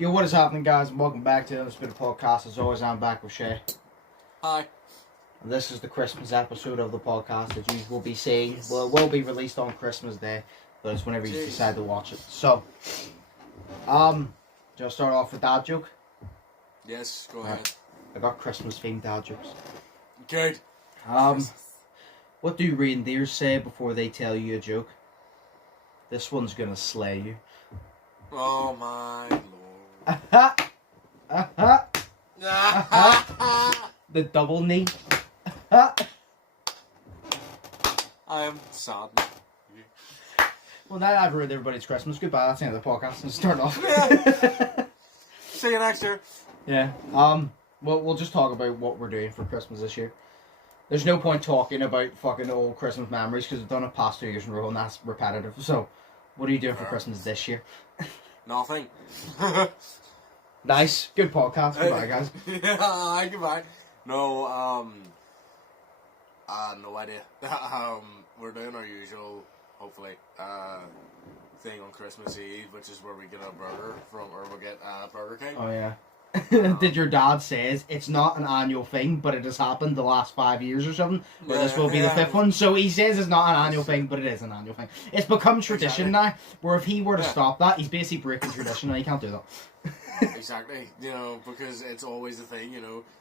Yo, what is happening, guys, and welcome back to the Undisputed podcast. As always, I'm back with Shay. Hi. And this is the Christmas episode of the podcast that you will be seeing. Yes. Well, it will be released on Christmas Day, but it's whenever you decide to watch it. So, just start off with dad joke. Yes, go ahead. I got Christmas themed dad jokes. Good. What do reindeers say before they tell you a joke? This one's gonna slay you. Oh my lord. The double knee. I am sad. Well, now I've ruined everybody's Christmas. Goodbye. That's the end of the podcast. Let's start off. Yeah. See you next year. Yeah. Well, we'll just talk about what we're doing for Christmas this year. There's no point talking about fucking old Christmas memories because we've done it past 2 years in a row and that's repetitive. So, what are you doing for Christmas this year? Nothing. Nice. Good podcast. Goodbye, guys. Yeah, goodbye. No, no idea. We're doing our usual, hopefully, thing on Christmas Eve, which is where we get a burger from, or we'll get Burger King. Oh, yeah. Did your dad says it's not an annual thing, but it has happened the last 5 years or something, or this will be the fifth one. So he says it's not an annual thing, but it is an annual thing. It's become tradition now, where if he were to stop that, he's basically breaking tradition, and he can't do that. Exactly, because it's always the thing,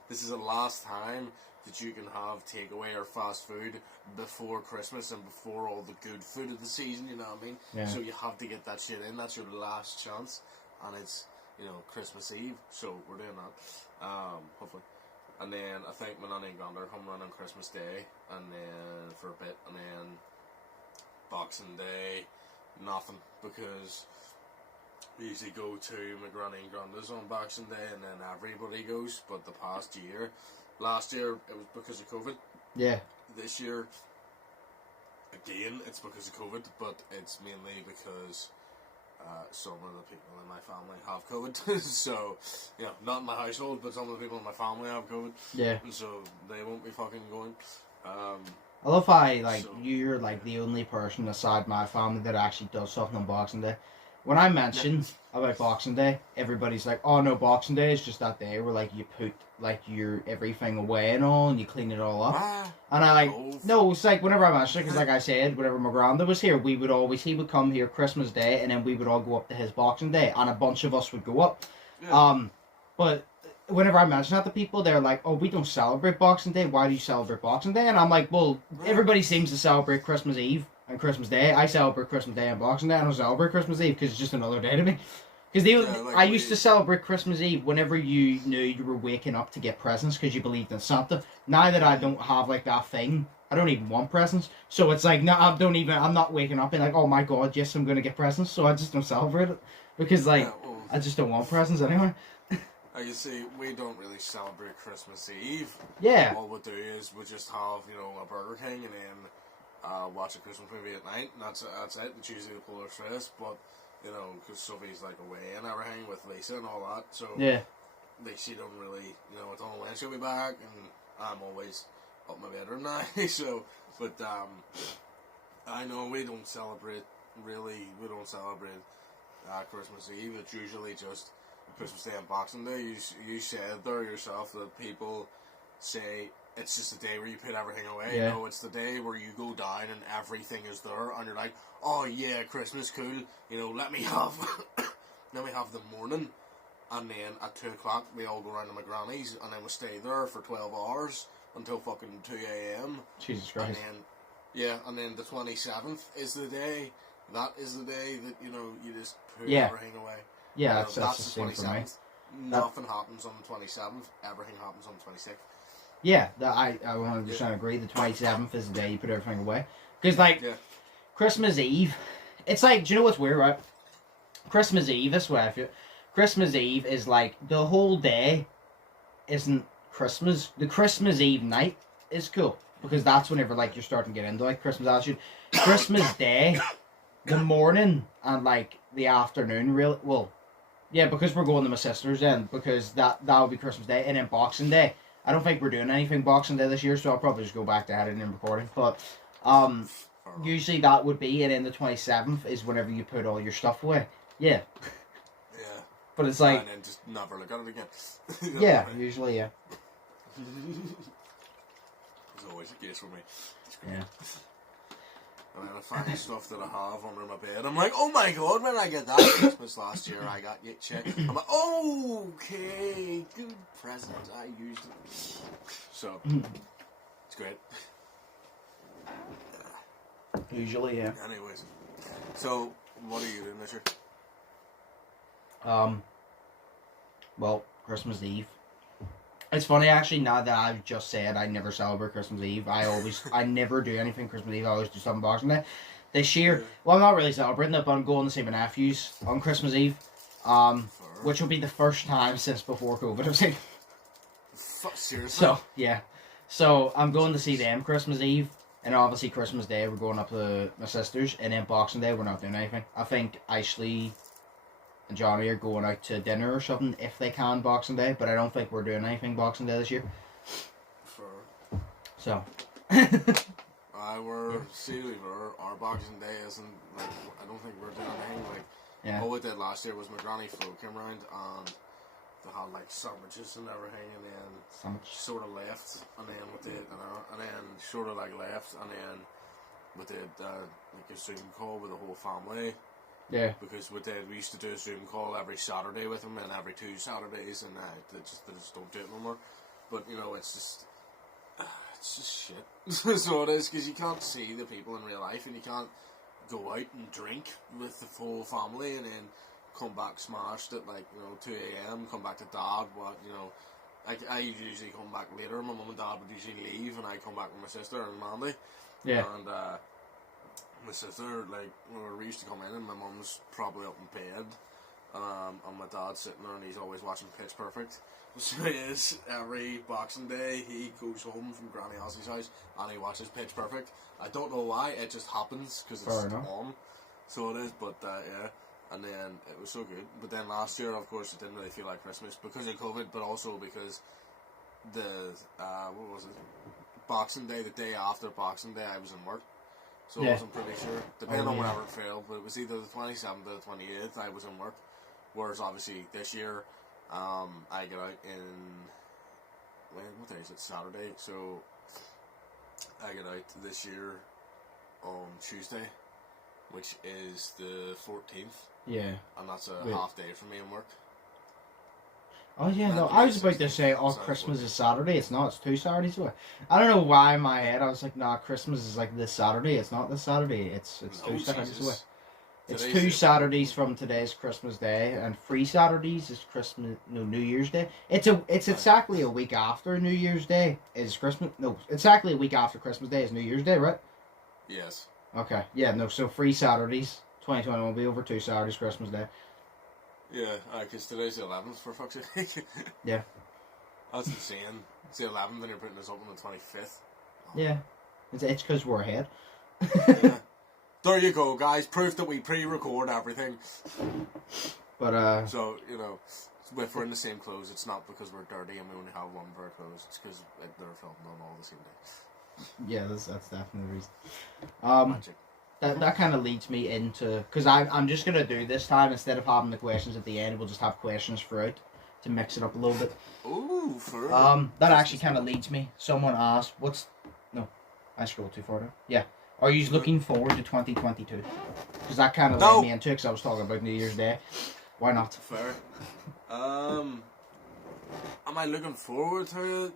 this is the last time that you can have takeaway or fast food before Christmas and before all the good food of the season, you know what I mean? Yeah. So you have to get that shit in, that's your last chance, and it's, Christmas Eve, so we're doing that, hopefully. And then I think my nanny and granddad are coming around on Christmas Day, and then for a bit, and then Boxing Day, nothing, because we usually go to my granny and granddad's on Boxing Day, and then everybody goes, but the past year, last year, it was because of COVID. Yeah. This year, again, it's because of COVID, but it's mainly because some of the people in my family have COVID. So, not in my household, but some of the people in my family have COVID. Yeah. And so they won't be fucking going. I love how, you're, the only person aside my family that actually does something on Boxing Day. When I mention about Boxing Day, everybody's like, oh no, Boxing Day is just that day where, you put, your everything away and all, and you clean it all up. And I, no, it's whenever I mention it, because like I said, whenever my granddad was here, he would come here Christmas Day, and then we would all go up to his Boxing Day, and a bunch of us would go up. Yeah. But whenever I mention that to people, they're like, oh, we don't celebrate Boxing Day, why do you celebrate Boxing Day? And I'm like, well, everybody seems to celebrate Christmas Eve and Christmas Day. I celebrate Christmas Day and Boxing Day. I don't celebrate Christmas Eve because it's just another day to me. Because I used to celebrate Christmas Eve whenever you knew you were waking up to get presents because you believed in Santa. Now that I don't have that thing, I don't even want presents. So it's no, I'm not waking up and oh my god, yes, I'm going to get presents. So I just don't celebrate it because I just don't want presents anyway. You see, we don't really celebrate Christmas Eve. Yeah. All we do is we just have, a Burger King and then watch a Christmas movie at night, and that's it. It's usually the Polar Express, but because Sophie's away and everything with Lisa and all that, so she don't really, I don't know when she'll be back, and I'm always up my bedroom now. So, but I know we don't celebrate Christmas Eve. It's usually just Christmas Day and Boxing Day. You said there yourself that people say it's just the day where you put everything away. Yeah. No, it's the day where you go down and everything is there, and you're like, oh yeah, Christmas, cool. Let me have the morning, and then at 2 o'clock we all go around to my granny's, and then we stay there for 12 hours until fucking 2 a.m. Jesus Christ. And then the 27th is the day. That is the day that you just put everything away. Yeah, that's the same 27th. for me. Nothing happens on the 27th. Everything happens on the 26th. Yeah, I 100% agree. The 27th is the day you put everything away. Because, Christmas Eve, it's do you know what's weird, right? Christmas Eve, that's what I feel. Christmas Eve is the whole day isn't Christmas. The Christmas Eve night is cool. Because that's whenever, you're starting to get into, Christmas attitude. Christmas Day, the morning and, the afternoon, really, well, yeah, because we're going to my sister's then, because that will be Christmas Day, and then Boxing Day. I don't think we're doing anything Boxing Day this year, so I'll probably just go back to editing and recording. But usually that would be, and then the 27th is whenever you put all your stuff away. Yeah. Yeah. But it's like... And then just never look at it again. Yeah, usually, yeah. It's always the case for me. Yeah. And then I find stuff that I have under my bed. I'm like, oh my god, when I get that Christmas last year, I got shit. I'm like, okay, good present. I used it. So, it's great. Usually, yeah. Anyways, so what are you doing this year? Well, Christmas Eve. It's funny actually. Now that I've just said I never celebrate Christmas Eve, I never do anything Christmas Eve. I always do something Boxing Day. This year, well, I'm not really celebrating it, but I'm going to see my nephews on Christmas Eve. Which will be the first time since before COVID I've seen. Seriously? So yeah, so I'm going to see them Christmas Eve. And obviously Christmas Day we're going up to my sister's, and then Boxing Day we're not doing anything. I think Ashley and Johnny are going out to dinner or something if they can Boxing Day, but I don't think we're doing anything Boxing Day this year. So. Our Boxing Day isn't like, I don't think we're doing anything like. Yeah. All we did last year was my granny folk came around and they had like sandwiches and everything, and then sort of left, and then we did, and then sort of like left, and then we did like a Zoom call with the whole family. Yeah. Because we used to do a Zoom call every Saturday with them, and every 2 Saturdays, and they just don't do it no more. But you know, it's just shit. So it is, because you can't see the people in real life, and you can't go out and drink with the full family, and then come back smashed at like 2 a.m. Come back to dad. I usually come back later. My mum and dad would usually leave, and I come back with my sister and Mandy. Yeah. And my sister, like, we used to come in, and my mum's probably up in bed, and my dad's sitting there, and he's always watching Pitch Perfect. So he is, every Boxing Day, he goes home from Granny Ozzy's house, and he watches Pitch Perfect. I don't know why, it just happens, because it's on. So it is, but yeah. And then it was so good. But then last year, of course, it didn't really feel like Christmas because of COVID, but also because Boxing Day, the day after Boxing Day, I was in work. So I wasn't pretty sure. Depending on whenever it fell, but it was either the 27th or the 28th, I was in work. Whereas obviously this year, I get out what day is it? Saturday. So I get out this year on Tuesday, which is the 14th. Yeah. And that's a half day for me in work. Oh yeah, no, I was about to say, Christmas is Saturday. It's not, it's 2 Saturdays away. I don't know why in my head I was like, nah, Christmas is like this Saturday. It's not this Saturday. It's 2 Saturdays away. It's 2 Saturdays from today's Christmas Day, and 3 Saturdays is New Year's Day. It's exactly a week after New Year's Day is Christmas. No, exactly a week after Christmas Day is New Year's Day, right? Yes. Okay. Yeah. No. So 3 Saturdays. 2021 will be over 2 Saturdays Christmas Day. Yeah, because today's the 11th, for fuck's sake. Yeah. That's insane. It's the 11th and you're putting this up on the 25th. Oh. Yeah. It's because we're ahead. Yeah. There you go, guys. Proof that we pre-record everything. But, so, if we're in the same clothes, it's not because we're dirty and we only have one pair of clothes. It's because they're filmed on all the same day. Yeah, that's definitely the reason. Magic. That kind of leads me into, because I'm just going to do this time, instead of having the questions at the end, we'll just have questions throughout to mix it up a little bit. Ooh, for that actually kind of leads me. Someone asked, I scrolled too far now. Yeah. Are you looking forward to 2022? Because that kind of led me into it, because I was talking about New Year's Day. Why not? Fair. Am I looking forward to it?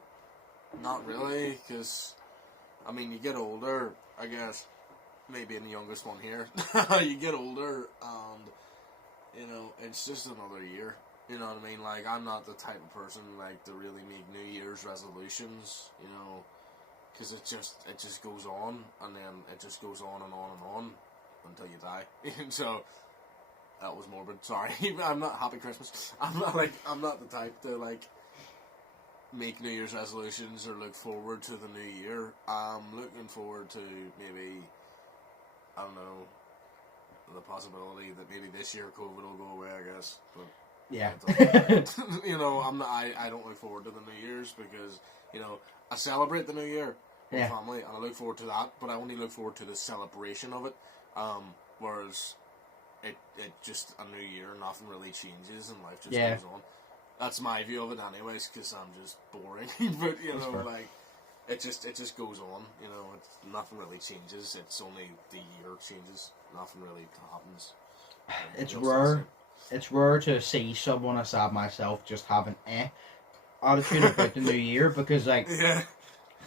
Not really, because, you get older, I guess. Maybe I'm the youngest one here. You get older, and it's just another year. You know what I mean? Like, I'm not the type of person to really make New Year's resolutions. Because it just goes on, and then it just goes on and on and on until you die. And so that was morbid. Sorry, I'm not Happy Christmas. I'm not the type to make New Year's resolutions or look forward to the new year. I'm looking forward to maybe, I don't know, the possibility that maybe this year COVID will go away, I guess. But yeah. I don't look forward to the New Year's because, I celebrate the New Year with family and I look forward to that, but I only look forward to the celebration of it. Whereas it just a new year, nothing really changes, and life just Yeah. goes on. That's my view of it, anyways, because I'm just boring. But you That's know, fair. like it just goes on. You know, nothing really changes. It's only the year changes. Nothing really happens. It's Just rare. It's rare to see someone aside myself just have an attitude about the new year, because like yeah.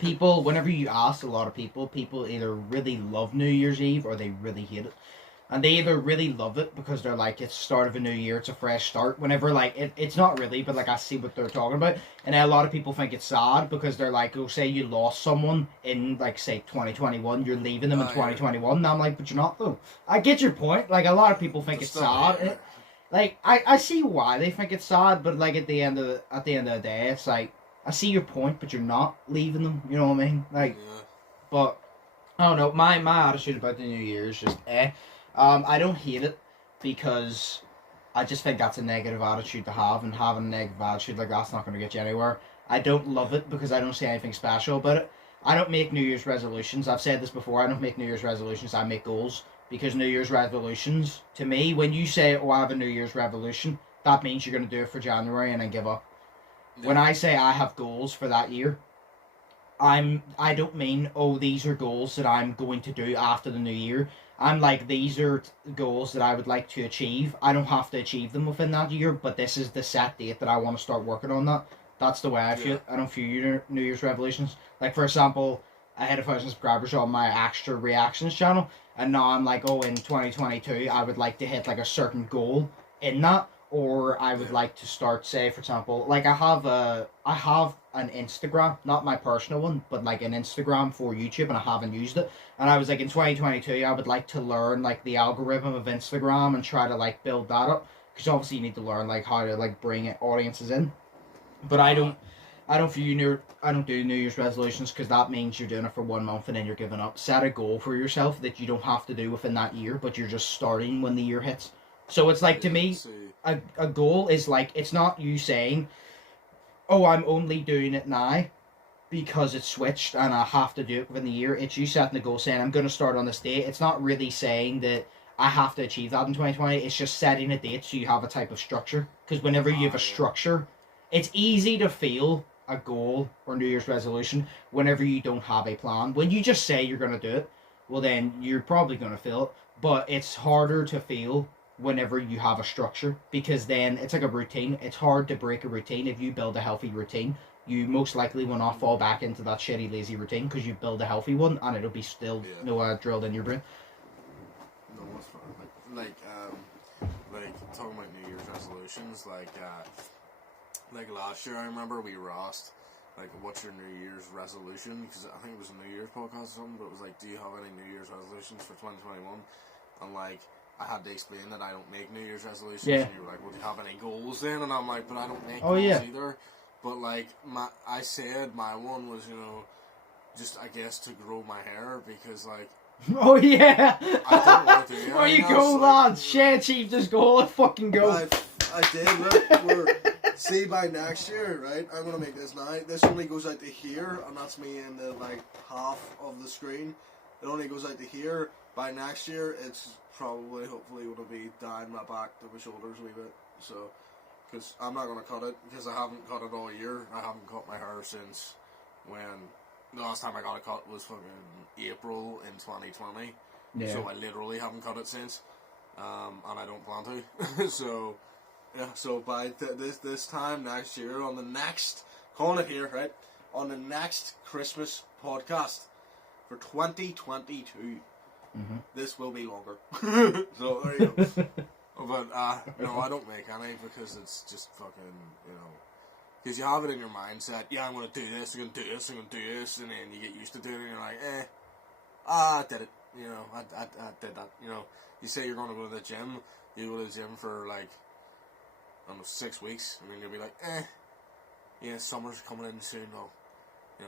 people, whenever you ask a lot of people either really love New Year's Eve or they really hate it. And they either really love it because they're like, it's the start of a new year, it's a fresh start. Whenever, like, it's not really, but like, I see what they're talking about. And then a lot of people think it's sad because they're like, oh, say you lost someone in, like, say, 2021, you're leaving them in 2021. And I'm like, but you're not, though. I get your point. Like, a lot of people think it's sad. And like, I see why they think it's sad, but like, at the end of the day, it's like, I see your point, but you're not leaving them. You know what I mean? Like, but I don't know. My attitude about the New Year is just I don't hate it because I just think that's a negative attitude to have, and having a negative attitude like that's not going to get you anywhere. I don't love it because I don't see anything special about it. I don't make New Year's resolutions. I've said this before. I don't make New Year's resolutions. I make goals, because New Year's resolutions, to me, when you say, oh, I have a New Year's resolution, that means you're going to do it for January and then give up. Yeah. When I say I have goals for that year, I don't mean, oh, these are goals that I'm going to do after the new year. I'm like, these are goals that I would like to achieve. I don't have to achieve them within that year, but this is the set date that I want to start working on that. That's the way I feel. I don't feel New Year's resolutions. Like, for example, I had 1,000 subscribers on my extra reactions channel, and now I'm like, oh, in 2022, I would like to hit like a certain goal in that, or I would like to start, say, for example, like I have an Instagram, not my personal one, but like an Instagram for YouTube, and I haven't used it. And I was like, in 2022, I would like to learn like the algorithm of Instagram and try to like build that up, because obviously you need to learn like how to like bring audiences in. But I don't do New Year's resolutions, because that means you're doing it for 1 month and then you're giving up. Set a goal for yourself that you don't have to do within that year, but you're just starting when the year hits. So it's like, to me, a goal is like, it's not you saying, oh, I'm only doing it now because it's switched and I have to do it within the year. It's you setting the goal saying, I'm going to start on this date. It's not really saying that I have to achieve that in 2020. It's just setting a date so you have a type of structure. Because whenever you have a structure, it's easy to feel a goal or New Year's resolution whenever you don't have a plan. When you just say you're going to do it, well, then you're probably going to feel it. But it's harder to feel whenever you have a structure, because then it's like a routine. It's hard to break a routine. If you build a healthy routine, you most likely will not fall back into that shitty, lazy routine, because you build a healthy one and it'll be still drilled in your brain. No, what's fun? Like talking about New Year's resolutions, like last year, I remember we were asked, like, what's your New Year's resolution? Because I think it was a New Year's podcast or something, but it was like, do you have any New Year's resolutions for 2021? And like, I had to explain that I don't make New Year's resolutions. And you were like, well, do you have any goals then? And I'm like, but I don't make goals either. But like, I said my one was, just, I guess, to grow my hair, because like, oh yeah! I don't want to do Where you go, lads? Shea achieved his goal. Let's fucking go. I did. Look, see, by next year, right? I'm gonna make this now. This only goes out to here, and that's me in the like half of the screen. It only goes out to here. By next year, it's probably, hopefully, gonna be down my back to my shoulders a wee bit. So, because I'm not gonna cut it, because I haven't cut it all year. I haven't cut my hair since when. The last time I got a cut was fucking April in 2020. Yeah. So I literally haven't cut it since. And I don't plan to. So, yeah, so by this time next year, on the next, calling it here, right? On the next Christmas podcast for 2022, this will be longer. So there you go. But, no, I don't make any, because it's just fucking, because you have it in your mindset, I'm going to do this, I'm going to do this, I'm going to do this, and then you get used to doing it, and you're like, I did it, I did that, You say you're going to go to the gym, you go to the gym for, like, I don't know, 6 weeks, and then you'll be like, summer's coming in soon, I'll,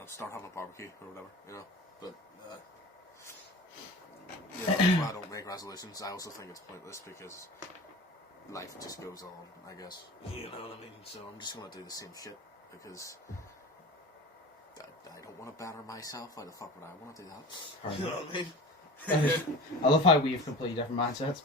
start having a barbecue, or whatever, but, that's why I don't make resolutions. I also think it's pointless, because life just goes on, I guess. You know what I mean? So I'm just going to do the same shit, because I don't want to better myself. Why the fuck would I want to do that? You know what I mean? I love how we have completely different mindsets.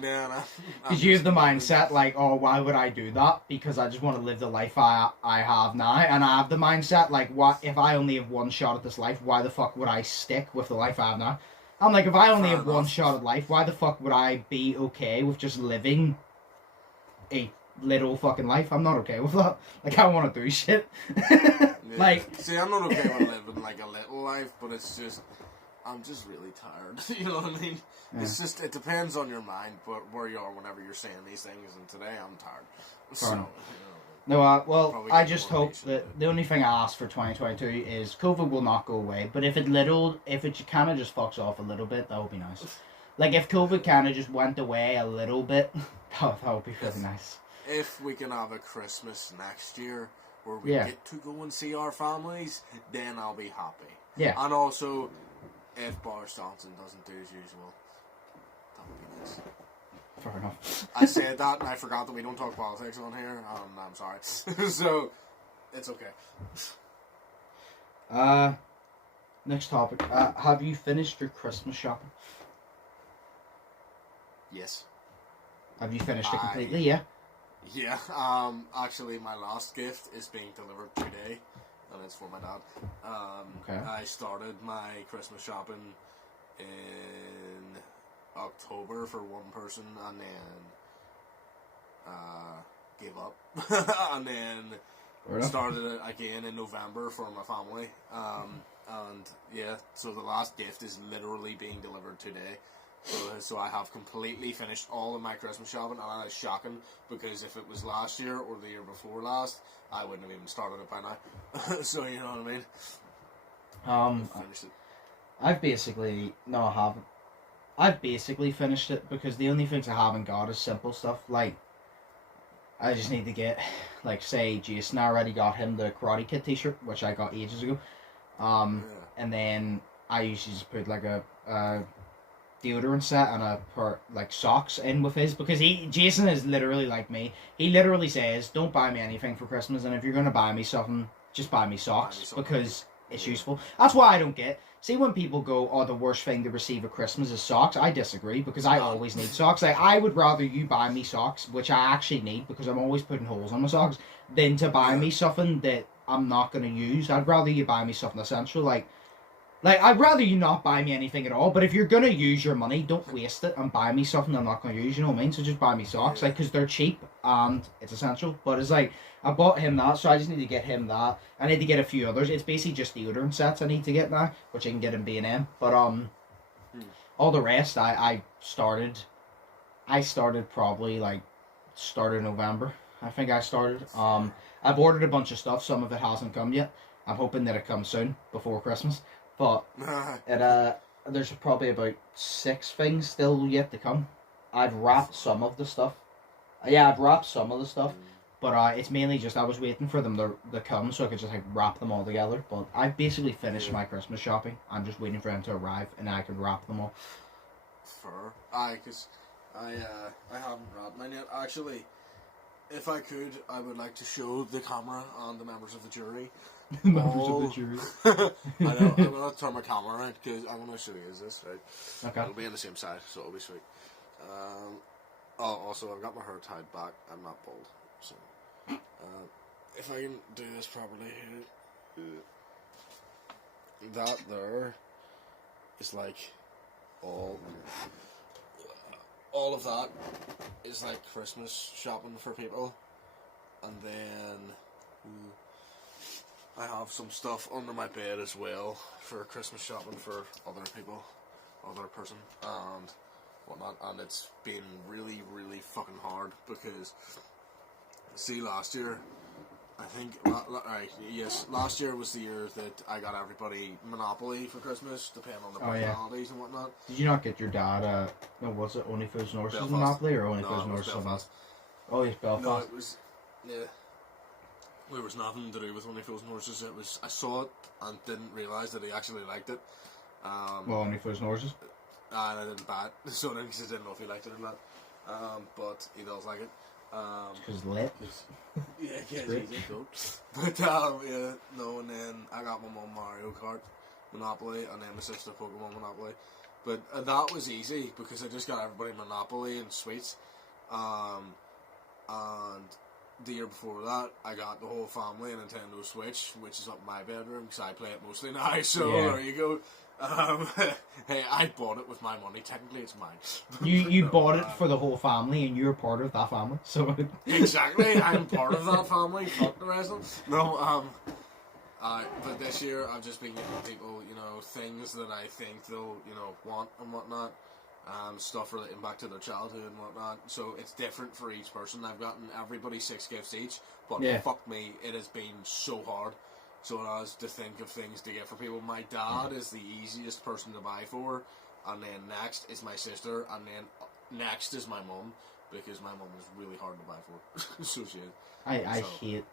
Yeah, Because you have the mindset like, oh, why would I do that? Because I just want to live the life I have now. And I have the mindset like, what if I only have one shot at this life? Why the fuck would I stick with the life I have now? I'm like, if I only have one shot at life, why the fuck would I be okay with just living a little fucking life? I'm not okay with that. Like, I want to do shit. Like, see, I'm not okay with living like a little life, but it's just, I'm just really tired. You know what I mean? Yeah. It's just, it depends on your mind, but where you are whenever you're saying these things. And today, I'm tired. So, no, well, I just hope that the only thing I ask for 2022 is COVID will not go away. But if it kind of just fucks off a little bit, that would be nice. Like, if COVID kind of just went away a little bit, that would be really nice. If we can have a Christmas next year where we get to go and see our families, then I'll be happy. Yeah. And also, if Boris Johnson doesn't do as usual, that would be nice. Fair enough. I said that and I forgot that we don't talk politics on here. I'm sorry. So, it's okay. Next topic. Have you finished your Christmas shopping? Yes. Have you finished it completely? Yeah. Yeah, actually my last gift is being delivered today, and it's for my dad. Okay. I started my Christmas shopping in October for one person, and then gave up, and then started it again in November for my family, and yeah, so the last gift is literally being delivered today. So I have completely finished all of my Christmas shopping, and that is shocking, because if it was last year or the year before last, I wouldn't have even started it by now. So, you know what I mean? I've finished it. I haven't. I've basically finished it, because the only things I haven't got is simple stuff, like, I just need to get, like, say, Jason, I already got him the Karate Kid t-shirt, which I got ages ago, and then I usually just put, like, a deodorant set and a pair like socks in with his, because Jason is literally like me. He literally says, don't buy me anything for Christmas, and if you're gonna buy me something, just buy me socks, because it's useful. That's why I don't get. See, when people go, oh, the worst thing to receive at Christmas is socks, I disagree, because I always need socks. Like, I would rather you buy me socks, which I actually need, because I'm always putting holes on my socks, than to buy me something that I'm not gonna use. I'd rather you buy me something essential, like, I'd rather you not buy me anything at all, but if you're going to use your money, don't waste it and buy me something I'm not going to use, you know what I mean? So just buy me socks, like, because they're cheap and it's essential. But it's like, I bought him that, so I just need to get him that. I need to get a few others. It's basically just deodorant sets I need to get now, which I can get in B&M. But all the rest, I started probably, like, start of November. I think I started. I've ordered a bunch of stuff. Some of it hasn't come yet. I'm hoping that it comes soon, before Christmas. But there's probably about 6 things still yet to come. I've wrapped some of the stuff. But it's mainly just I was waiting for them to come so I could just like wrap them all together. But I've basically finished my Christmas shopping. I'm just waiting for them to arrive and I can wrap them all. Because I haven't wrapped mine yet. Actually, if I could, I would like to show the camera and the members of the jury. Of the jury. I know, I'm going to turn my camera around, because I'm going to show you this, right? Okay. It'll be on the same side, so it'll be sweet. Also, I've got my hair tied back. I'm not bald, so... if I can do this properly here... That there is like all of that is like Christmas shopping for people, and then I have some stuff under my bed as well for Christmas shopping for other people, other person, and whatnot. And it's been really, really fucking hard, because see, last year, I think, last year was the year that I got everybody Monopoly for Christmas, depending on the personalities and whatnot. Did you not get your dad, was it Only Fools Norse's Monopoly, or Only Fools Norse's? Oh, yes, Belfast. No, it was, there was nothing to do with Only Fools Norse's. It was, I saw it and didn't realise that he actually liked it. Only Fools Norse's? And I didn't buy it, so because I didn't know if he liked it or not. But he does like it. Because it's lit. Yeah, it's easy, cool. But, and then I got my mum Mario Kart Monopoly, and then my sister Pokemon Monopoly. But that was easy because I just got everybody Monopoly and sweets. And the year before that, I got the whole family a Nintendo Switch, which is up in my bedroom because I play it mostly now. So there you go. Hey, I bought it with my money. Technically, it's mine. You bought it for the whole family, and you're part of that family. So exactly, I'm part of that family. Fuck the rest of them. No, but this year I've just been giving people, things that I think they'll, want and whatnot. Stuff relating back to their childhood and whatnot. So it's different for each person. I've gotten everybody 6 gifts each, but fuck me, it has been so hard. So it has to think of things to get for people. My dad is the easiest person to buy for, and then next is my sister, and then next is my mum, because my mum is really hard to buy for. So she is.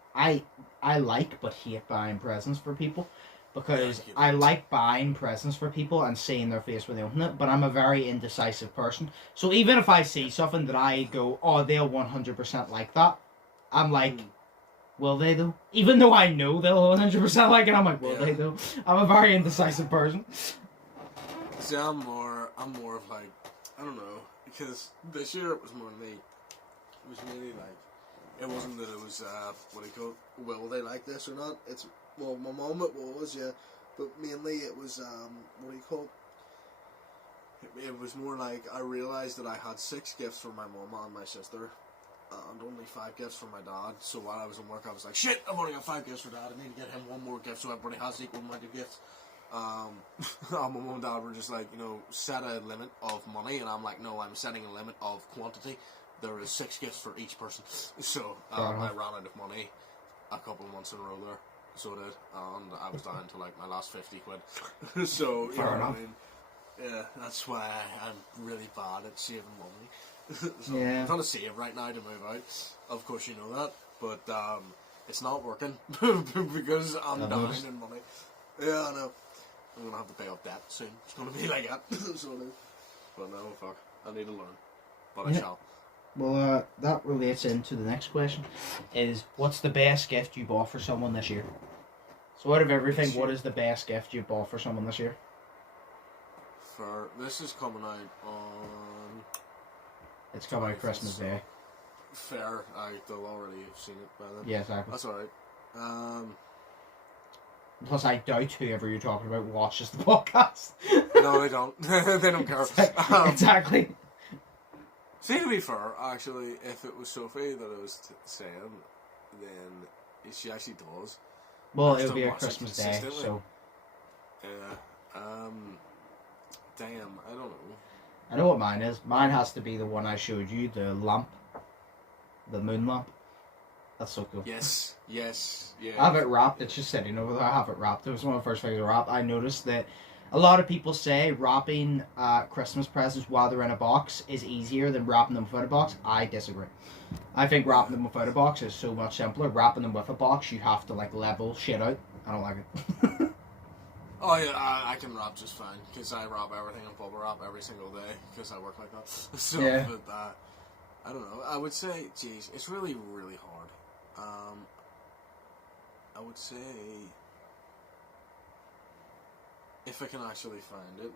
I like but hate buying presents for people. Because I like buying presents for people and seeing their face when they open it, but I'm a very indecisive person. So even if I see something that I go, oh, they'll 100% like that, I'm like, will they though? Even though I know they'll 100% like it, I'm like, will they though? I'm a very indecisive person. See, I'm more of like, I don't know, because this year it was more me. It was really like, it wasn't that it was, will they like this or not? Well, my mum it was, yeah, but mainly it was, it was more like I realised that I had 6 gifts for my mum and my sister, and only 5 gifts for my dad. So while I was in work, I was like, shit, I've only got 5 gifts for dad. I need to get him 1 more gift so everybody has equal amount of gifts. And my mum and dad were just like, set a limit of money, and I'm like, no, I'm setting a limit of quantity. There is 6 gifts for each person. So I ran out of money a couple of months in a row there. So did, and I was down to like my last 50 quid. So, you know what I mean? Yeah, that's why I'm really bad at saving money. So I'm trying to save right now to move out. Of course you know that, but it's not working because I'm down in money. Yeah, I know. I'm going to have to pay off debt soon. It's going to be like that. So, but no, fuck. I need to learn. But I shall. Well, that relates into the next question, is what's the best gift you bought for someone this year? So out of everything, what is the best gift you bought for someone this year? This is coming out on... It's coming out Christmas Day. Fair, they'll already have seen it by then. Yeah, exactly. That's alright. Plus, I doubt whoever you're talking about watches the podcast. No, they don't. They don't care. Exactly. See, to be fair, actually, if it was Sophie that I was saying, then she actually does. Well, it'll be a Christmas Day, so... Yeah. Damn, I don't know. I know what mine is. Mine has to be the one I showed you, the lamp. The moon lamp. That's so cool. Yes, yeah. I have it wrapped. It's just sitting over there. I have it wrapped. It was one of the first things I wrapped. I noticed that a lot of people say wrapping Christmas presents while they're in a box is easier than wrapping them without a box. I disagree. I think wrapping them without a box is so much simpler. Wrapping them with a box, you have to level shit out. I don't like it. Oh yeah, I can wrap just fine because I wrap everything in bubble wrap every single day because I work like that. So, yeah. But I don't know. I would say, geez, it's really, really hard. I would say, if I can actually find it,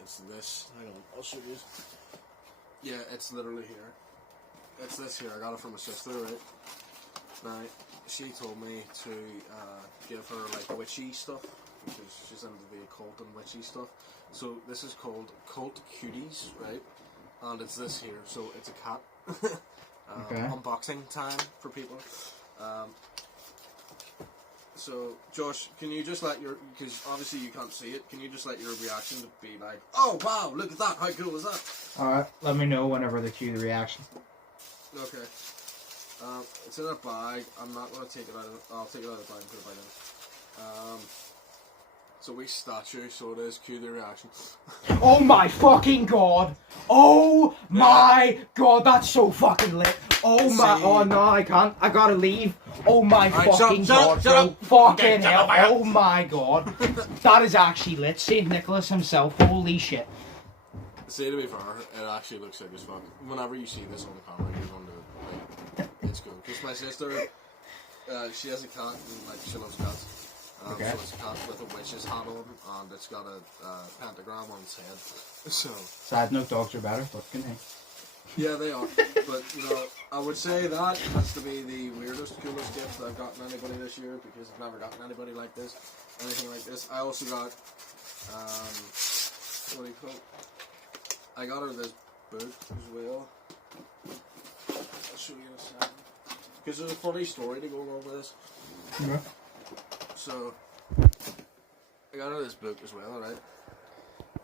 it's this. Hang on, I'll show you. Yeah, it's literally here. It's this here. I got it from my sister, right? Now, she told me to give her witchy stuff because she's into the occult and witchy stuff. So this is called Cult Cuties, right? And it's this here. So it's a cat. Unboxing time for people. So, Josh, can you just let because obviously you can't see it, can you just let your reaction to be like, oh wow, look at that, how cool was that? Alright, let me know whenever they cue the reaction. Okay. It's in a bag. I'm not going to take it out of I'll take it out of the bag and put it back in. It's a wee statue, so it is. Cue the reaction. Oh my fucking god! Oh my god, that's so fucking lit! Oh my, oh no, I can't. I gotta leave. Oh my fucking god, shut up. Fucking hell, oh my god. That is actually lit. St. Nicholas himself, holy shit. See, to be fair, it actually looks like as fuck. Whenever you see this on the camera, you're going to, it's good. Because my sister, she has a cat, and she loves cats. Okay. So it's a cat with a witch's hat on, and it's got a pentagram on its head. So Side note, dogs are better, but continue. yeah, they are. But I would say that has to be the weirdest, coolest gift I've gotten anybody this year, because I've never gotten anybody like this, anything like this. I also got what do you call it? I got her this book as well. I'll show you in a second. Because there's a funny story to go along with this. Okay. So, I got her this book as well, right?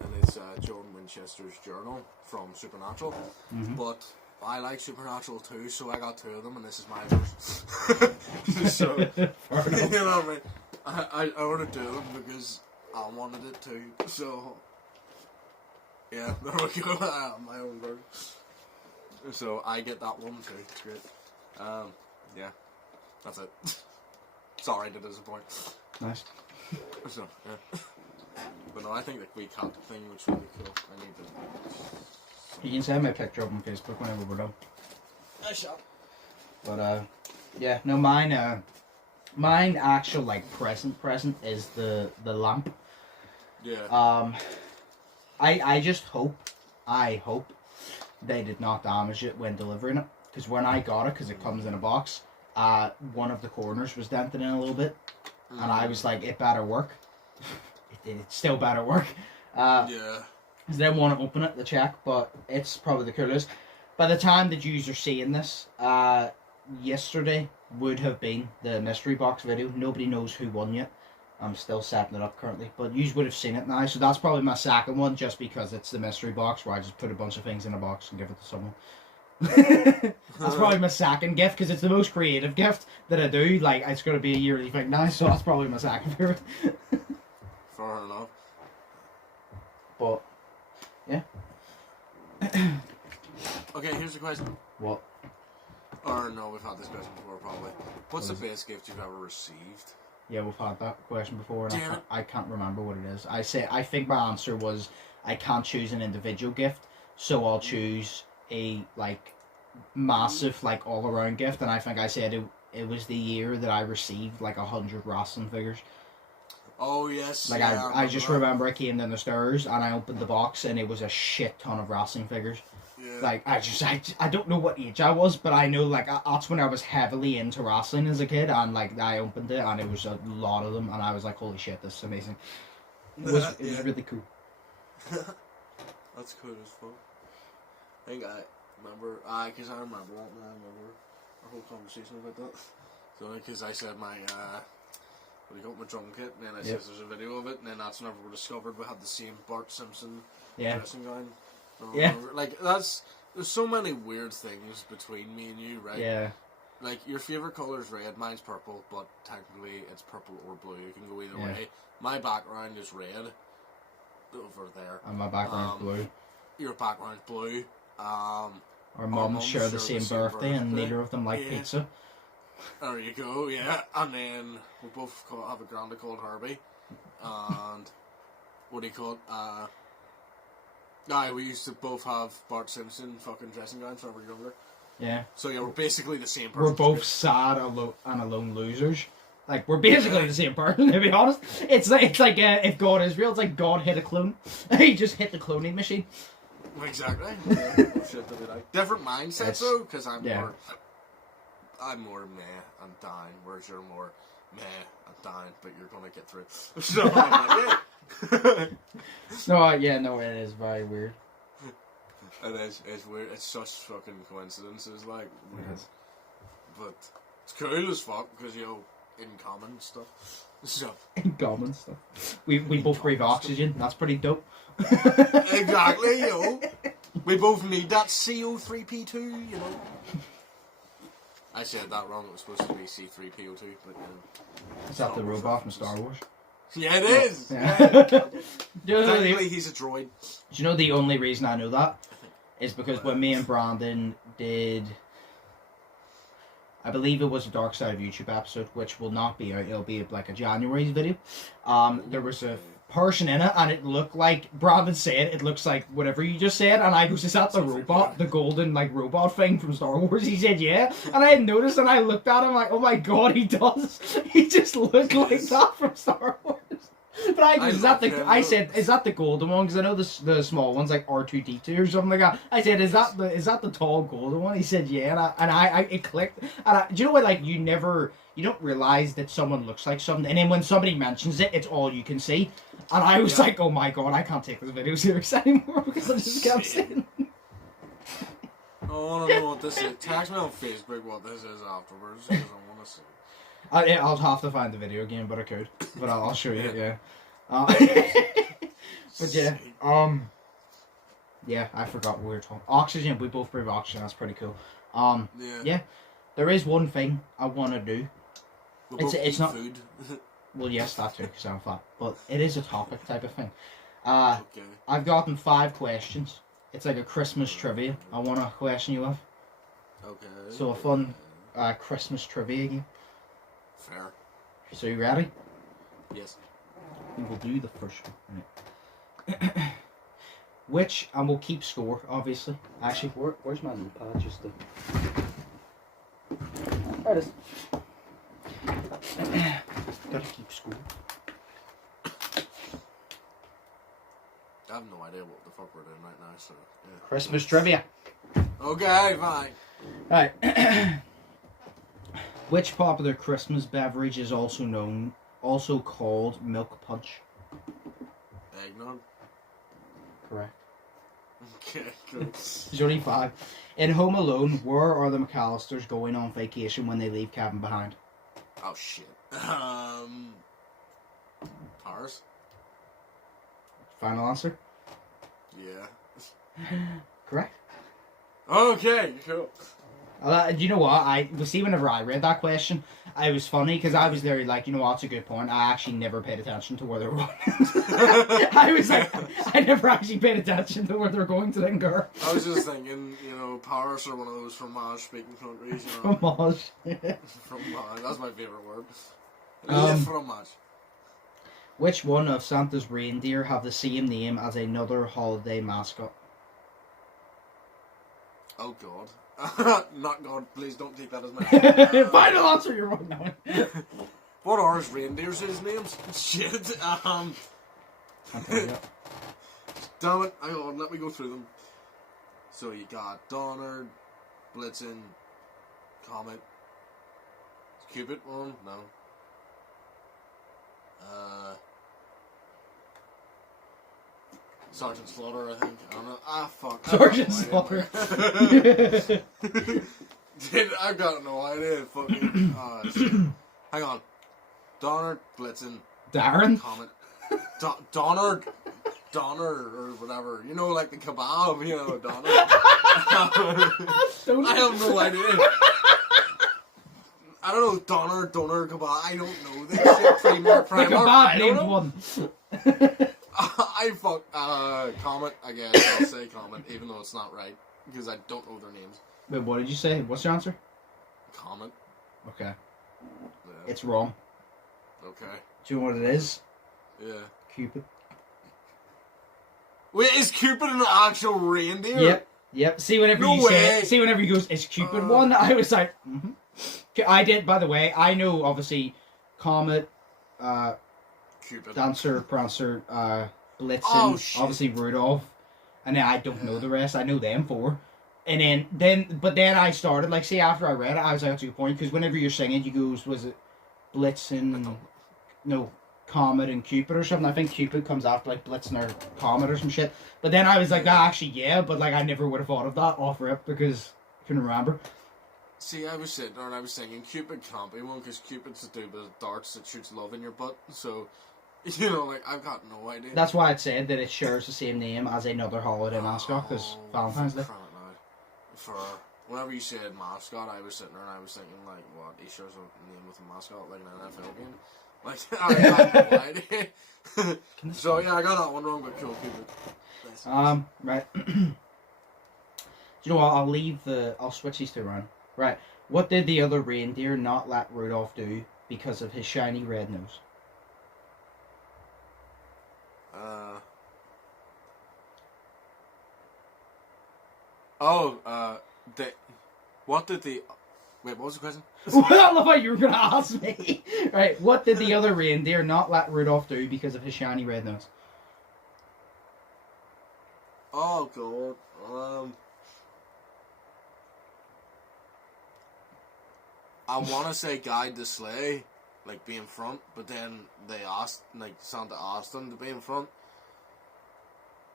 And it's Jordan Winchester's journal from Supernatural. Mm-hmm. But I like Supernatural too, so I got two of them, and this is my verse. So, you know what I mean? I ordered two of them because I wanted it too. So, yeah, there we go. I have my own version. So I get that one too. It's great. Yeah, that's it. Sorry to disappoint. Nice. So, yeah. But no, I think the wee cat thing was really cool. I need to. You can send me a picture of on Facebook whenever we're done. I shall. But yeah, no, mine actual like present is the lamp. Yeah. I just hope they did not damage it when delivering it, because when I got it, because it comes in a box, one of the corners was dented in a little bit, and I was like, it better work. It still better work. Yeah. Because I didn't want to open it to check, but it's probably the coolest. By the time that you are seeing this, yesterday would have been the mystery box video. Nobody knows who won yet. I'm still setting it up currently, but you would have seen it now. So that's probably my second one, just because it's the mystery box where I just put a bunch of things in a box and give it to someone. That's probably my second gift, because it's the most creative gift that I do. Like, it's going to be a yearly thing now, so that's probably my second favorite. Fair enough. But yeah. Okay, here's the question. What? Or no, we've had this question before probably. What's the best gift you've ever received? Yeah, we've had that question before, and Damn it. I can't remember what it is. I think my answer was I can't choose an individual gift, so I'll choose a like massive like all around gift, and I think I said it was the year that I received like 100 wrestling figures. Oh yes. Like yeah, I just remember I came down the stairs and I opened the box and it was a shit ton of wrestling figures. Yeah. Like I don't know what age I was, but I know like that's when I was heavily into wrestling as a kid, and like I opened it and it was a lot of them, and I was like, holy shit, this is amazing. It was really cool. That's cool as fuck. I think I remember, because I remember our whole conversation about that. So, because I said my, what do you call it, my drum kit, and then I said there's a video of it, and then that's whenever we discovered we had the same Bart Simpson dressing gown. Yeah. Like, there's so many weird things between me and you, right? Yeah. Like, your favourite colour is red, mine's purple, but technically it's purple or blue. You can go either way. My background is red, over there. And my background's blue. Your background's blue. Our mums share the same birthday, and neither of them like pizza. There you go, yeah. And then we both have a granddad called Herbie. And what do you call it? We used to both have Bart Simpson fucking dressing gowns when we were younger. Yeah. So yeah, we're basically the same person. We're both sad and alone losers. Like, we're basically the same person, to be honest. It's like if God is real, it's like God hit a clone. He just hit the cloning machine. Exactly. Yeah. Shit to be like. Different mindsets though, because I'm more meh and dying, whereas you're more meh and dying, but you're gonna get through. So I'm like, No, it is very weird. It is. It's weird. It's such fucking coincidences, like. But it's cool as fuck because in common stuff. So. In common stuff. We both breathe oxygen. That's pretty dope. Exactly, We both need that CO3P2, I said that wrong. It was supposed to be C3PO2, but Is that the robot from Star Wars? Yeah, it is. Yeah. Technically, he's a droid. Do you know the only reason I know that is because when me and Brandon did, I believe it was a Dark Side of YouTube episode, which will not be out. It'll be like a January's video. There was a person in it, and it looked like Brandon said it looks like whatever you just said, and I goes, is that the robot, the golden like robot thing from Star Wars? He said yeah, and I hadn't noticed, and I looked at him like, oh my god, he does. He just looked like that from Star Wars. But I goes, I said, is that the golden one? Because I know the small one's like R2D2 or something like that. I said, is that the tall golden one? He said yeah, and I it clicked. And do you know what? Like you don't realize that someone looks like something, and then when somebody mentions it, it's all you can see. And I was like, oh my god, I can't take this video serious anymore because I just kept saying. I want to know what this is. Text me on Facebook what this is afterwards because I want to see. I'll have to find the video again, but I could. But I'll show you. Yeah. But yeah. Yeah, I forgot what we were talking. Oxygen. We both breathe oxygen. That's pretty cool. Yeah. There is one thing I want to do. It's not food. Well, yes, that too, because I'm fat. But it is a topic type of thing. Okay. I've gotten 5 questions. It's like a Christmas trivia. I want to question you with. Okay. So a fun Christmas trivia game. Fair. So you ready? Yes. We will do the first one. Which, and we'll keep score, obviously. Actually, where's my notepad? Just to... There it is. Gotta keep score. I have no idea what the fuck we're doing right now, so... Yeah. Christmas trivia. Okay, fine. Alright. Which popular Christmas beverage is also called milk punch? Eggnog. Correct. Okay, good. There's only 5. In Home Alone, where are the McAllisters going on vacation when they leave Kevin behind? Oh shit. Ours. Final answer? Yeah. Correct. Okay, cool. Do you know what? Whenever I read that question, I was funny because I was there like, you know what, that's a good point. I actually never paid attention to where they were going. I was like, I never actually paid attention to where they're going to then go. I was just thinking, Paris or one of those fromage speaking countries. Fromage. Fromage. That's my favourite word. Fromage. Which one of Santa's reindeer have the same name as another holiday mascot? Oh God. Not God, please don't take that as my final answer, you're wrong now. What are his reindeers' names? Shit. I'll tell you. Damn it, hang on, let me go through them. So you got Donner, Blitzen, Comet, Cupid one? No. Sergeant Slaughter, I think. I don't know. Ah, fuck. Sergeant Slaughter. Dude, I've got no idea. Fucking. Hang on. Donner, Blitzen. Darren? Comet. Donner, or whatever. Like the kebab, Donner. I have no idea. I don't know, Donner, kebab. I don't know this shit. Primark. The kebab named one. Comet, I guess. I'll say Comet, even though it's not right, because I don't know their names. Wait, what did you say? What's your answer? Comet. Okay. Yeah. It's wrong. Okay. Do you know what it is? Yeah. Cupid. Wait, is Cupid an actual reindeer? Yep. See, whenever he goes, it's Cupid one, I was like, I did, by the way, I know, obviously, Comet, Cupid. Dancer, Prancer, Blitzen, obviously Rudolph, and then I don't know the rest. I know them 4, and then I started after I read it, I was like, that's a good point, because whenever you're singing, you goes, was it Blitzen, Comet and Cupid or something? I think Cupid comes after Blitzen or Comet or some shit. But then I was like, actually, yeah, but I never would have thought of that off rip because I couldn't remember. See, I was sitting there and I was thinking Cupid can't be one because Cupid's a dude with darts that shoots love in your butt. So, I've got no idea. That's why it said that it shares the same name as another holiday mascot because Valentine's Day. For whenever you said mascot, I was sitting there and I was thinking, what? He shares a name with a mascot like an NFL game? I have no idea. So, yeah, I got that one wrong, but cool, Cupid. Right. Do you know what? I'll switch these 2 around. Right. What did the other reindeer not let Rudolph do because of his shiny red nose? What did the... Wait, what was the question? Well, I love how you were going to ask me. Right, what did the other reindeer not let Rudolph do because of his shiny red nose? Oh, God. I want to say guide the sleigh, like, be in front, but then Santa asked him to be in front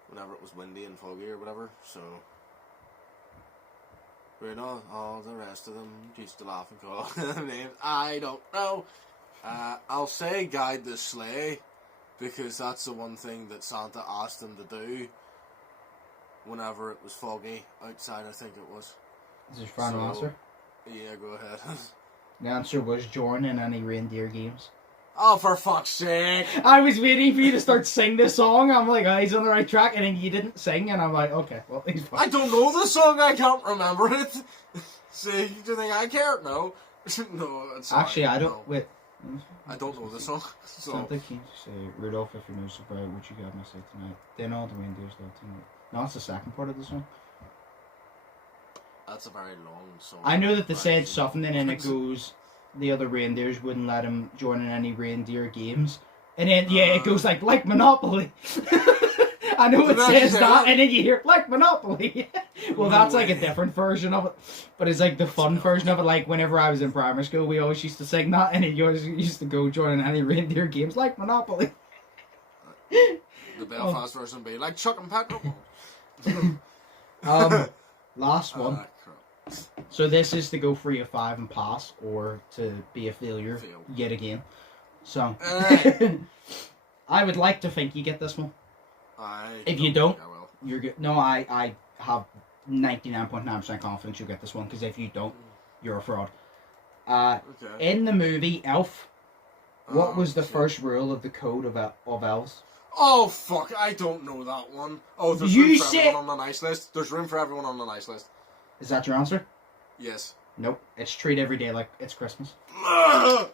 whenever it was windy and foggy or whatever, so... all the rest of them used to laugh and call them names. I don't know. I'll say guide the sleigh, because that's the one thing that Santa asked him to do whenever it was foggy outside, I think it was. Is this your final answer? Yeah, go ahead. The answer was join in any reindeer games. Oh, for fuck's sake! I was waiting for you to start sing this song. I'm like, oh, he's on the right track, and then you didn't sing, and I'm like, okay, well, he's fine. I don't know the song, I can't remember it. See, do you think I care? No. No, it's actually, I don't, no. wait. I don't know the song. So. Santa came to say, Rudolph, if you're no so bright, would you have my say tonight? Then all the reindeers love tonight. No, that's the second part of the song. That's a very long song. I know that they said something, and then it goes... The other reindeers wouldn't let him join in any reindeer games. And then, yeah, it goes like Monopoly. I know it says that, and then you hear, like Monopoly. Well, that's like a different version of it. But it's like the fun version of it. Like, whenever I was in primary school, we always used to sing that, and you always used to go join in any reindeer games, like Monopoly. The Belfast version be like Chuck and Petrol. Last one. So this is to go 3 of 5 and pass, or to be a failure yet again. So I would like to think you get this one. If you don't, you're good. No, I have 99.9% confidence you'll get this one, because if you don't, you're a fraud. In the movie Elf, what was the first rule of the code of elves? Oh fuck! I don't know that one. Oh, there's room for everyone on the nice list. There's room for everyone on the nice list. Is that your answer? Yes. Nope. It's treat every day like it's Christmas. No.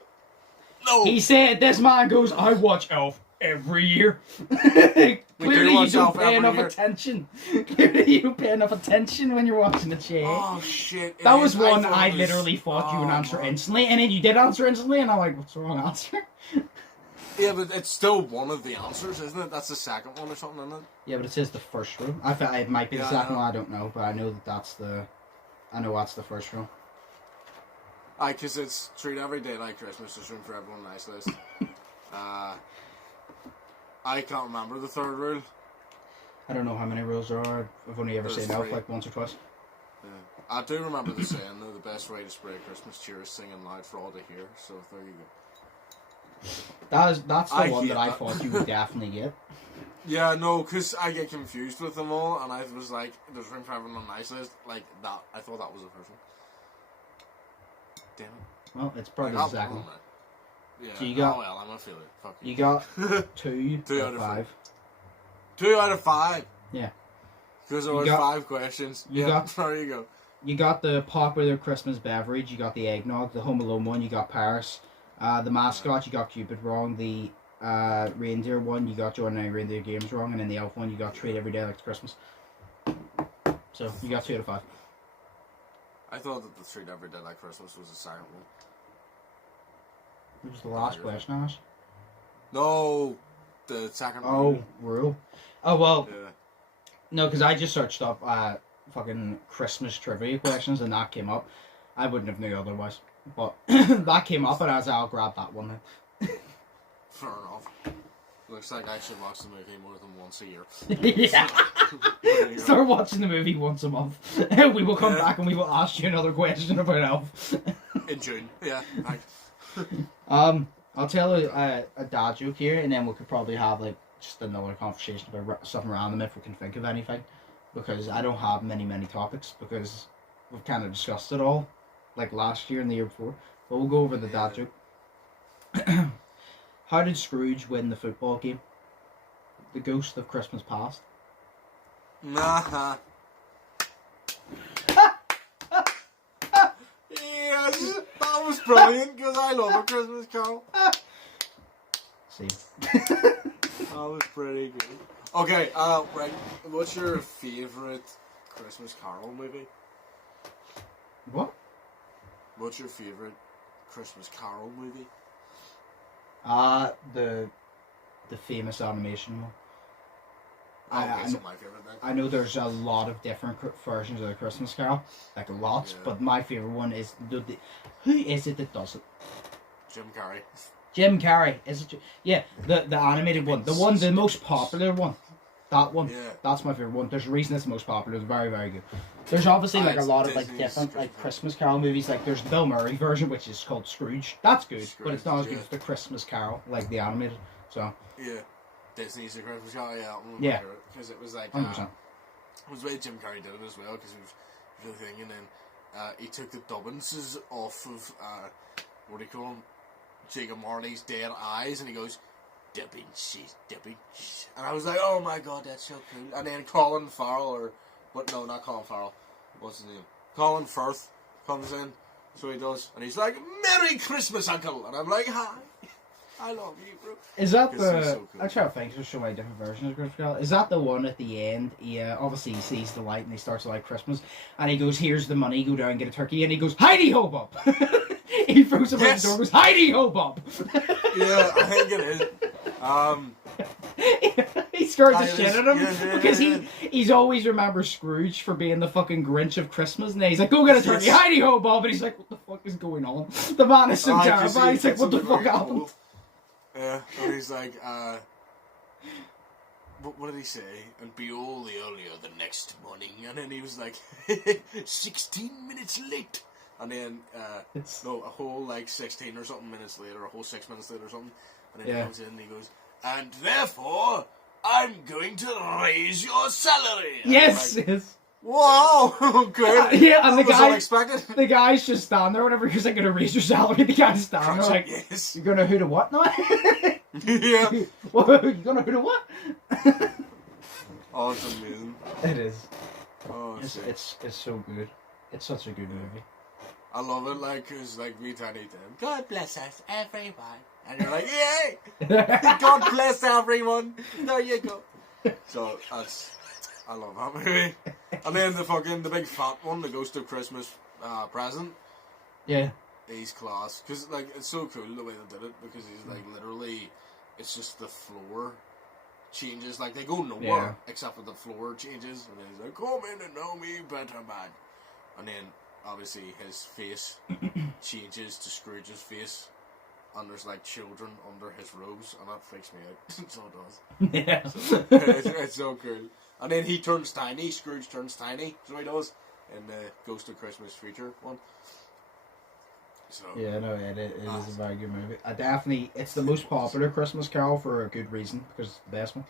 He said, this man goes, I watch Elf every year. Clearly you don't pay enough attention. Clearly you don't pay enough attention when you're watching the show. Oh shit. That was one I literally thought you would answer instantly, and then you did answer instantly, and I'm like, what's the wrong answer? Yeah, but it's still one of the answers, isn't it? That's the second one or something, isn't it? Yeah, but it says the first row. I thought it might be the second one, I don't know, but I know that's the first row. Aye, because it's treat every day like Christmas, there's room for everyone on the nice list. I can't remember the third rule. I don't know how many rules there are. I've only ever seen Elf like once or twice. Yeah. I do remember the saying, though, the best way to spread Christmas cheer is singing loud for all to hear, so there you go. That's the one that I thought you would definitely get. Yeah, no, because I get confused with them all, and I was like, there's room for everyone on the nice list, like that. I thought that was the first one. Damn it. Well, it's probably the second one. Yeah, so you got, oh well, I'm a failure. Fuck you. You got 2 out of 5. 2 out of 5? Yeah. Because there was 5 questions. There you go. You got the popular Christmas beverage, you got the eggnog, the Home Alone one, you got Paris. The mascot, you got Cupid wrong. The reindeer one, you got joining any reindeer games wrong. And then the elf one, you got treat every day like it's Christmas. So, you got 2 out of 5. I thought that the treat every day like Christmas was the second one. It was the last question, Ash. No, the second one. Oh, rule. Oh, well. Yeah. No, because I just searched up fucking Christmas trivia questions and that came up. I wouldn't have knew otherwise. But that came up and I was like, I'll grab that one then. Fair enough. Looks like I should watch the movie more than once a year. Yeah. Start watching the movie once a month. We will come back and we will ask you another question about Elf. In June. Yeah. Thanks. I'll tell a dad joke here, and then we could probably have like just another conversation about something random if we can think of anything, because I don't have many topics because we've kind of discussed it all, like last year and the year before. But we'll go over the dad joke. How did Scrooge win the football game? The Ghost of Christmas Past. Nah. Yes, that was brilliant because I love A Christmas Carol. See. That was pretty good. Okay, right. What's your favourite Christmas Carol movie? What? What's your favourite Christmas Carol movie? The famous animation one. It's my favourite then. I know there's a lot of different versions of the Christmas Carol, like lots, but my favourite one is who is it that does it? Jim Carrey. Jim Carrey, is it? Yeah, the animated one, the most popular one. That one, that's my favourite one. There's a reason it's the most popular. It's very, very good. There's obviously like a lot of like different like Christmas Carol movies. Like there's the Bill Murray version, which is called Scrooge. That's good, but it's not as good as the Christmas Carol, like the animated. So yeah, Disney's the Christmas Carol. Yeah, because it was like 100%. it was the way Jim Carrey did it as well, because he was really thinking, and then he took the dubbins off of what do you call him? Jacob Marley's dead eyes, and he goes, dipping she's dipping, and I was like, oh my god, that's so cool. And then Colin Farrell, no, not Colin Farrell, what's his name? Colin Firth comes in, so he does, and he's like, Merry Christmas, Uncle, and I'm like, hi, I love you, bro. Is that the? So cool. I try to think. There's so many different versions of Christmas Carol. Is that the one at the end? Obviously he sees the light and he starts to like Christmas, and he goes, "Here's the money. Go down and get a turkey." And he goes, "Heidi ho Bob." He throws him out the door. And goes, "Heidi ho Bob." Yeah, I think it is. He scared the shit out of him because he's always remembers Scrooge for being the fucking Grinch of Christmas, and then he's like, "Go get a turkey, Heidi ho Bob," and he's like, "What the fuck is going on?" The man is so terrified. He's like, "What the fuck happened?" Yeah, and he's like, what did he say? And be all the earlier the next morning. And then he was like, 16 minutes late. And then, a whole like 16 or something minutes later, a whole 6 minutes later or something. And then he comes in and he goes, and therefore, I'm going to raise your salary. And yes, like, yes. Wow, good. Yeah, and the guy's just standing there whenever he's like, going to raise your salary. The guy's standing there like, yes. You're going to who to what now? Yeah. What? You're going to who to what? Oh, it's amazing. It is. Oh, it's so good. It's such a good movie. I love it, like, cause like we Tiny Tim. God bless us, everyone. And you're like, yay! God bless everyone. There you go. So I love that movie. And then the big fat one, the Ghost of Christmas Present. Yeah. He's class. Because, like, it's so cool the way they did it. Because he's, like, literally, it's just the floor changes. Like, they go nowhere except for the floor changes. And then he's like, come in and know me better, man. And then, obviously, his face changes to Scrooge's face. And there's like children under his robes, and that freaks me out. So it does. Yeah. So, it's so cool. And then he turns tiny. Scrooge turns tiny. So he does in the Ghost of Christmas Future one. So yeah, no, it is a very good movie. It's the most popular Christmas Carol for a good reason, because it's the best one.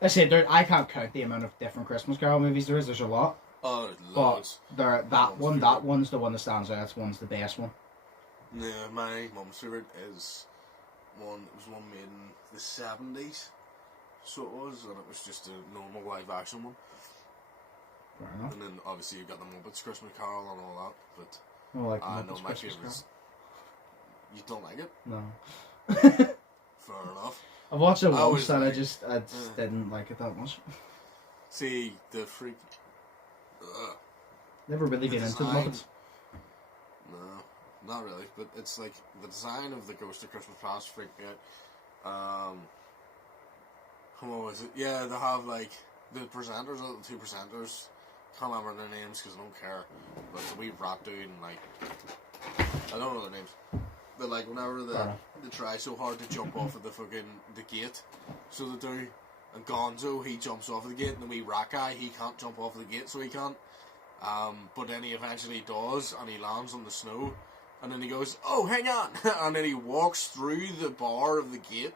I said I can't count the amount of different Christmas Carol movies there is. There's a lot. Oh, loads. But that one's the one that stands out. That one's the best one. Yeah, my mum's favourite is one made in the 70s, so it was, and it was just a normal live action one. Fair enough. And then obviously you got the Muppets Christmas Carol and all that, but I like I know my Christmas favourites. You don't like it? No. Fair enough. I watched it once and like, I just didn't like it that much. See, the freak... Never really been into the Muppets. No. Not really, but it's like the design of the Ghost of Christmas Past freaked me out. What was it? Yeah, they have like the presenters, the two presenters. Can't remember their names because I don't care. But it's a wee rat dude and like I don't know their names. But like whenever they try so hard to jump off of the gate, so they do. And Gonzo, he jumps off of the gate, and the wee rat guy, he can't jump off of the gate, so he can't. But then he eventually does, and he lands on the snow. And then he goes, oh, hang on. And then he walks through the bar of the gate.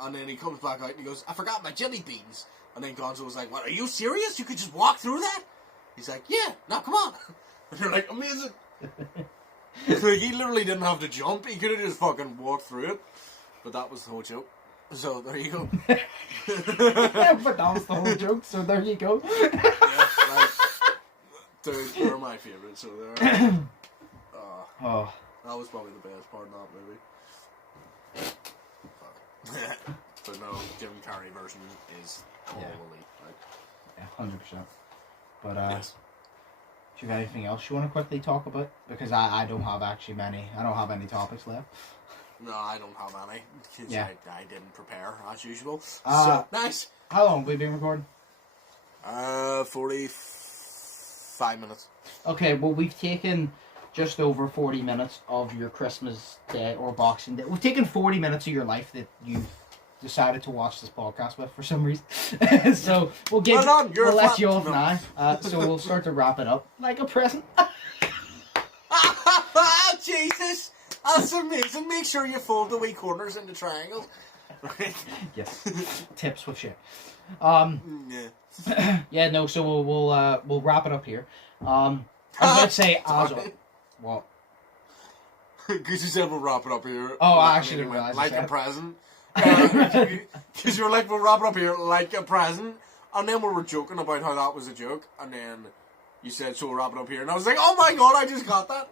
And then he comes back out and he goes, I forgot my jelly beans. And then Gonzo was like, what, are you serious? You could just walk through that? He's like, yeah, now come on. And they're like, amazing. Like, he literally didn't have to jump. He could have just fucking walked through it. But that was the whole joke. So there you go. But that was the whole joke, so there you go. Yeah, like, dude, they're my favourite, so they're... Oh. That was probably the best part of that movie. But no, Jim Carrey version is all elite. Right? Yeah, 100%. But Yes. do you have anything else you want to quickly talk about? Because I don't have actually many. I don't have any topics left. No, I don't have any. Because I didn't prepare as usual. So nice. How long have we been recording? 45 minutes. Okay, well we've taken just over 40 minutes of your Christmas Day or Boxing Day. We've taken 40 minutes of your life that you've decided to watch this podcast with for some reason. So we'll let you off now. So we'll start to wrap it up like a present. Jesus, that's amazing. Make sure you fold the wee corners into triangles. Right? Yes. Tips with shit. Yeah. Yeah, no. So we'll wrap it up here. I was going to say what? Because you said we'll wrap it up here. Oh, I actually didn't realize. Like a present. Because you were like, we'll wrap it up here like a present. And then we were joking about how that was a joke. And then you said, so we'll wrap it up here. And I was like, oh my god, I just got that.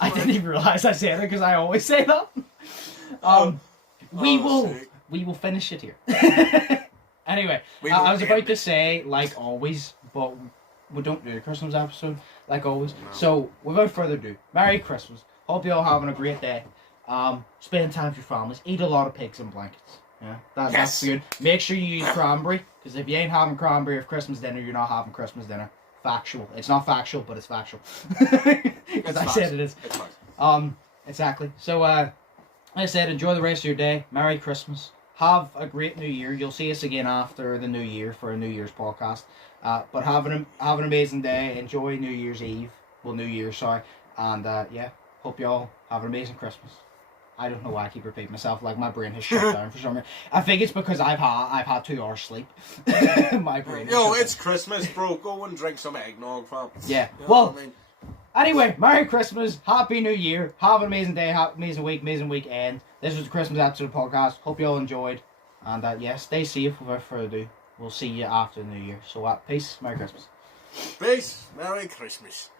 I didn't even realize I said it because I always say that. We will finish it here. Anyway, I was about to say, like always, but we don't do a Christmas episode, like always. No. So, without further ado, Merry Christmas. Hope you're all having a great day. Spend time with your families. Eat a lot of pigs and blankets. Yeah, that's good. Make sure you use cranberry, because if you ain't having cranberry for Christmas dinner, you're not having Christmas dinner. Factual. It's not factual, but it's factual. Because I said it is. It's facts. Exactly. So, like I said, enjoy the rest of your day. Merry Christmas. Have a great New Year. You'll see us again after the New Year for a New Year's podcast. But have an amazing day. Enjoy New Year's Eve. Well, New Year, sorry. And hope you all have an amazing Christmas. I don't know why I keep repeating myself. Like my brain has shut down for some reason. I think it's because I've had 2 hours sleep. My brain. Yo, it's Christmas, bro. Go and drink some eggnog, fam. Yeah. You know well. what I mean? Anyway, Merry Christmas, Happy New Year, have an amazing day, amazing week, amazing weekend. This was the Christmas episode of the podcast. Hope you all enjoyed. And stay safe without further ado. We'll see you after the New Year. So peace, Merry Christmas. Peace, Merry Christmas.